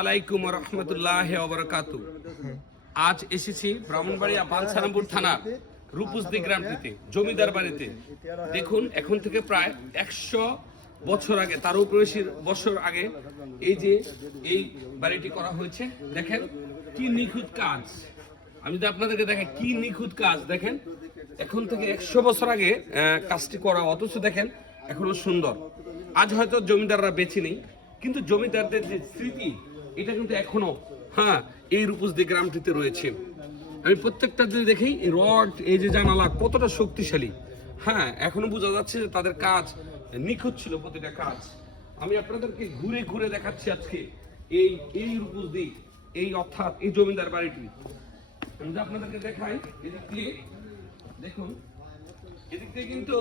আলাইকুম রহমতুল্লাহ ওবরাকাতু আজ এসেছি ব্রাহ্মণবাড়িয়া বাঞ্ছারামপুর থানার রূপসদি গ্রামটিতে, জমিদার বাড়িতে। দেখুন, এখন থেকে প্রায় একশো বছর আগে, তার বেশি বছর আগে এই যে এই বাড়িটি করা হয়েছে, দেখেন কি নিখুঁত কাজ। আমি যদি আপনাদেরকে দেখেন কি নিখুঁত কাজ, দেখেন, এখন থেকে একশো বছর আগে কাজটি করা, অথচ দেখেন, এখনও সুন্দর। আজ হয়তো জমিদাররা বেছে নেই, কিন্তু জমিদারদের যে স্মৃতি এটা কিন্তু এখনও হ্যাঁ এই রূপসদি গ্রামটিতে রয়েছে। আমি প্রত্যেকটা যদি দেখি রড, এই যে জানালা, কতটা শক্তিশালী। হ্যাঁ এখনও বোঝা যাচ্ছে যে তাদের কাজ নিখুঁত ছিল, প্রতিটা কাজ। আমি আপনাদেরকে ঘুরে ঘুরে দেখাচ্ছি আজকে এই এই রূপসদি এই অর্থাৎ এই জমিদার বাড়িটি। আমি আপনাদেরকে দেখাই, এদিক দিয়ে, দেখুন, এদিক দিয়ে কিন্তু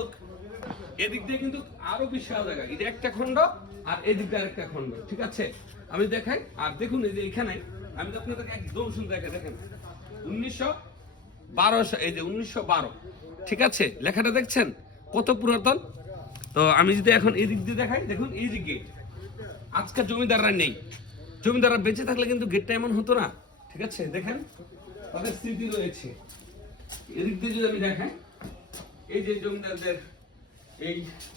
এদিক দিয়ে কিন্তু আরও বিশাল জায়গা। এটা একটা খণ্ড আর এদিক দিয়ে আরেকটা খণ্ড, ঠিক আছে? আমি দেখাই, আর দেখুন এই যে এখানে, আমি তো আপনাদেরকে একদম শুনে দেখে দেখেন। উনিশশো বারো এই যে উনিশশো বারো, ঠিক আছে? লেখাটা দেখছেন? কত পুরাতন? তো আমি যদি এখন এদিক দিয়ে দেখাই, দেখুন এই যে গেট আজকাল জমিদাররা নেই। জমিদাররা বেঁচে থাকলে কিন্তু গেটটা এমন হতো না, ঠিক আছে? দেখেন, তাদের স্মৃতি রয়েছে। এদিক দিয়ে যদি আমি দেখাই, এই যে জমিদারদের এই,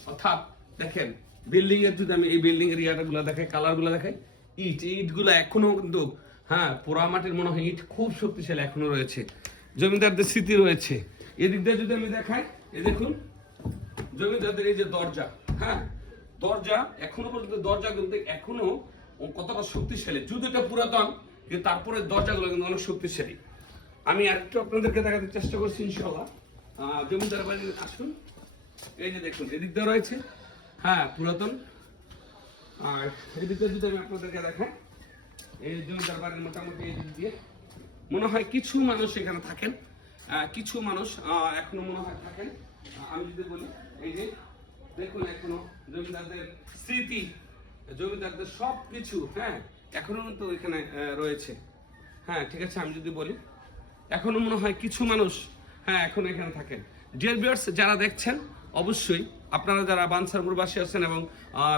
অর্থাৎ দেখেন বিল্ডিং এর যদি আমি এই বিল্ডিং এর ইয়াটা গুলো দেখাই কালারগুলো দেখাই, ইট ইটগুলো এখনও কিন্তু হ্যাঁ পোড়া মাটির মনে হয় ইট খুব শক্তিশালী এখনও রয়েছে। জমিদারদের স্মৃতি রয়েছে। এদিক দিয়ে যদি আমি দেখাই এই দেখুন, জমিদারদের এই যে দরজা হ্যাঁ দরজা এখনও পর্যন্ত, দরজা কিন্তু এখনও কতটা শক্তিশালী। যদিও এটা পুরাতন, কিন্তু তারপরে দরজাগুলো কিন্তু অনেক শক্তিশালী। আমি আরেকটু আপনাদেরকে দেখাতে চেষ্টা করছি ইনশাল্লাহ জমিদার বাড়ির আসুন। এই যে দেখুন, এদিক দিয়ে রয়েছে। হ্যাঁ পুরাতন। আর এদিকে যদি আমি আপনাদেরকে দেখাই এই জমিদার বাড়ির মোটামুটি এই দিক দিয়ে। মনে হয় কিছু মানুষ এখানে থাকেন। কিছু মানুষ এখনও মনে হয় থাকেন। আমি যদি বলি, এই যে দেখুন এখনও জমিদারদের স্মৃতি, জমিদারদের সব কিছু হ্যাঁ এখনও কিন্তু এখানে রয়েছে। হ্যাঁ ঠিক আছে, আমি যদি বলি, এখনও মনে হয় কিছু মানুষ হ্যাঁ এখন এখানে থাকেন। ডিয়ার বিয়ার্স যারা দেখছেন অবশ্যই আপনারা যারা বানসারপুরবাসী আছেন এবং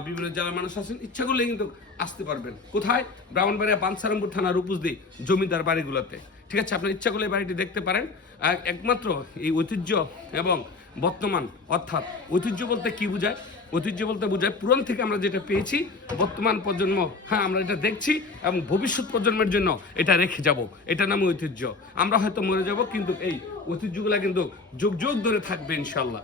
বিভিন্ন জেলার মানুষ আছেন, ইচ্ছা করলে কিন্তু আসতে পারবেন। কোথায়? ব্রাহ্মণবাড়িয়া বানসারামপুর থানার উপজদি জমিদার বাড়িগুলোতে। ঠিক আছে? আপনার ইচ্ছা করলে বাড়িটি দেখতে পারেন। একমাত্র এই ঐতিহ্য এবং বর্তমান, অর্থাৎ ঐতিহ্য বলতে কি বোঝায়? ঐতিহ্য বলতে বোঝায় পুরান থেকে আমরা যেটা পেয়েছি, বর্তমান প্রজন্ম হ্যাঁ আমরা এটা দেখছি এবং ভবিষ্যৎ প্রজন্মের জন্য এটা রেখে যাব। এটা নামে ঐতিহ্য। আমরা হয়তো মরে যাব, কিন্তু এই ঐতিহ্যগুলো কিন্তু যুগ যুগ ধরে থাকবে ইনশাল্লাহ